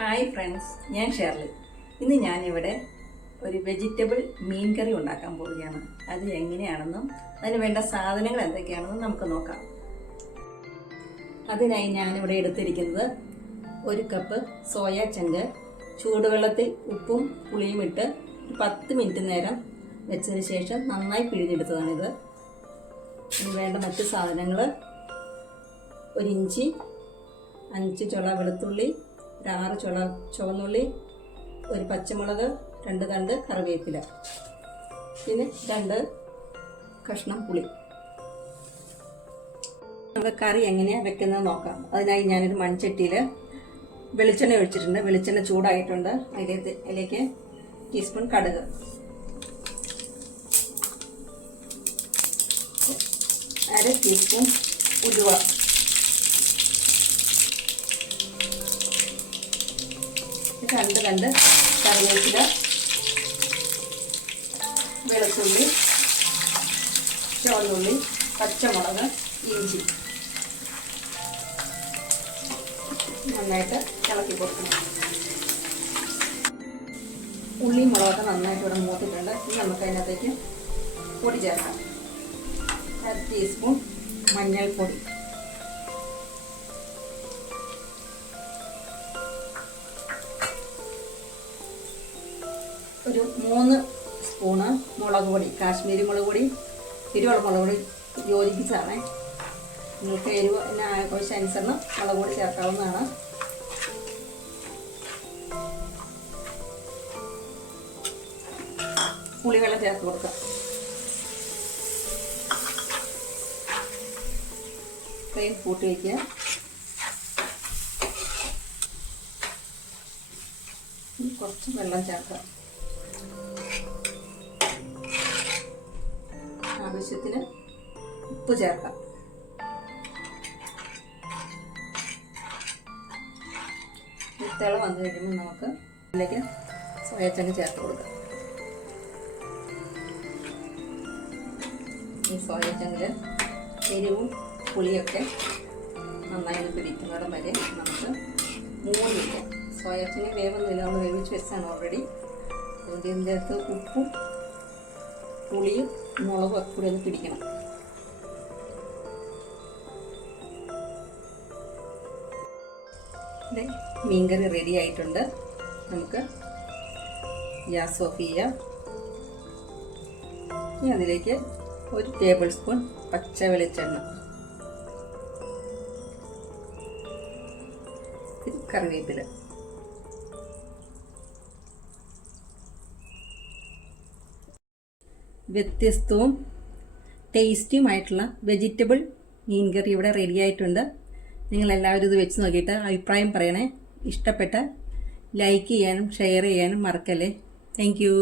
Hi friends, ഞാൻ ഷേർലി. ഇന്ന് ഞാനിവിടെ ഒരു വെജിറ്റബിൾ മീൻ കറി ഉണ്ടാക്കാൻ പോവുകയാണ്. അത് എങ്ങനെയാണെന്നും അതിന് വേണ്ട സാധനങ്ങൾ എന്തൊക്കെയാണെന്നും നമുക്ക് നോക്കാം. അതിനായി ഞാനിവിടെ എടുത്തിരിക്കുന്നത് 1 കപ്പ് സോയ ചങ്ക് ചൂടുവെള്ളത്തിൽ ഉപ്പും പുളിയും ഇട്ട് 10 മിനിറ്റ് നേരം വെച്ചതിന് ശേഷം നന്നായി പിഴിഞ്ഞെടുത്തതാണിത്. ഇതിന് വേണ്ട മറ്റ് സാധനങ്ങൾ: 1 ഇഞ്ചി, 5 ചുള വെളുത്തുള്ളി, 6 ചുള ചുവന്നുള്ളി, 1 പച്ചമുളക്, 2 തണ്ട് കറിവേപ്പില, പിന്നെ 2 കഷ്ണം പുളി. നമുക്ക് കറി എങ്ങനെയാണ് വെക്കുന്നത് നോക്കാം. അതിനായി ഞാനൊരു മൺചട്ടിയിൽ വെളിച്ചെണ്ണ ഒഴിച്ചിട്ടുണ്ട്. വെളിച്ചെണ്ണ ചൂടായിട്ടുണ്ട്. അതിലേക്ക് ടീസ്പൂൺ കടുക്, 1/2 ടീസ്പൂൺ ഉലുവ, 2 തണ്ട് കറിവേപ്പില, വെളുത്തുള്ളി, ചുവന്നുള്ളി, പച്ചമുളക്, ഇഞ്ചി നന്നായിട്ട് ഇളക്കി കൊടുക്കണം. ഉള്ളി മുളകൊക്കെ നന്നായിട്ട് ഇവിടെ മൂത്തിട്ടുണ്ട്. ഇനി നമുക്ക് അതിനകത്തേക്ക് പൊടി ചേർക്കാം. 1/2 ടീസ്പൂൺ മഞ്ഞൾപ്പൊടി, 3 സ്പൂണ് മുളക് പൊടി, കാശ്മീരി മുളക് പൊടി, എരിവുള്ള മുളക് പൊടി യോജിപ്പിച്ചാണ്. നിങ്ങൾക്ക് എരിവ് ആവശ്യാനുസരണം മുളക് പൊടി ചേർക്കാവുന്നതാണ്. പുളിവെള്ളം ചേർത്ത് കൊടുക്കാം. ഫ്ലെയിം കൂട്ടി വയ്ക്കുക. കുറച്ച് വെള്ളം ചേർക്കാം. ആവശ്യത്തിന് ഉപ്പ് ചേർക്കാം. തിള വന്നു കഴിയുമ്പോൾ നമുക്ക് ഇതിലേക്ക് സോയച്ചങ്ക ചേർത്ത് കൊടുക്കാം. ഈ സോയച്ചങ്കിൽ എരിവും പുളിയൊക്കെ നന്നായി പിടിക്കുന്നിടം വരെ നമുക്ക് മൂടി വയ്ക്കാം. സോയാച്ചങ്ങ വേവൊന്നുമില്ല, നമ്മൾ വേവിച്ച് വെച്ചാണ് ഓൾറെഡി. അതുകൊണ്ട് ഇതിൻ്റെ അകത്ത് ഉപ്പും പുളിയും മുളകും ഒക്കെ കൂടി ഒന്ന് പിടിക്കണം. മീൻകറി റെഡി ആയിട്ടുണ്ട്. നമുക്ക് ഗ്യാസ് ഓഫ് ചെയ്യാം. ഇനി അതിലേക്ക് 1 ടേബിൾ സ്പൂൺ പച്ച വെളിച്ചെണ്ണ, കറിവേപ്പില, വ്യത്യസ്തവും ടേസ്റ്റിയുമായിട്ടുള്ള വെജിറ്റബിൾ മീൻ കറി ഇവിടെ റെഡി ആയിട്ടുണ്ട്. നിങ്ങളെല്ലാവരും ഇത് വെച്ച് നോക്കിയിട്ട് അഭിപ്രായം പറയണേ. ഇഷ്ടപ്പെട്ട ലൈക്ക് ചെയ്യാനും ഷെയർ ചെയ്യാനും മറക്കല്ലേ. Thank you.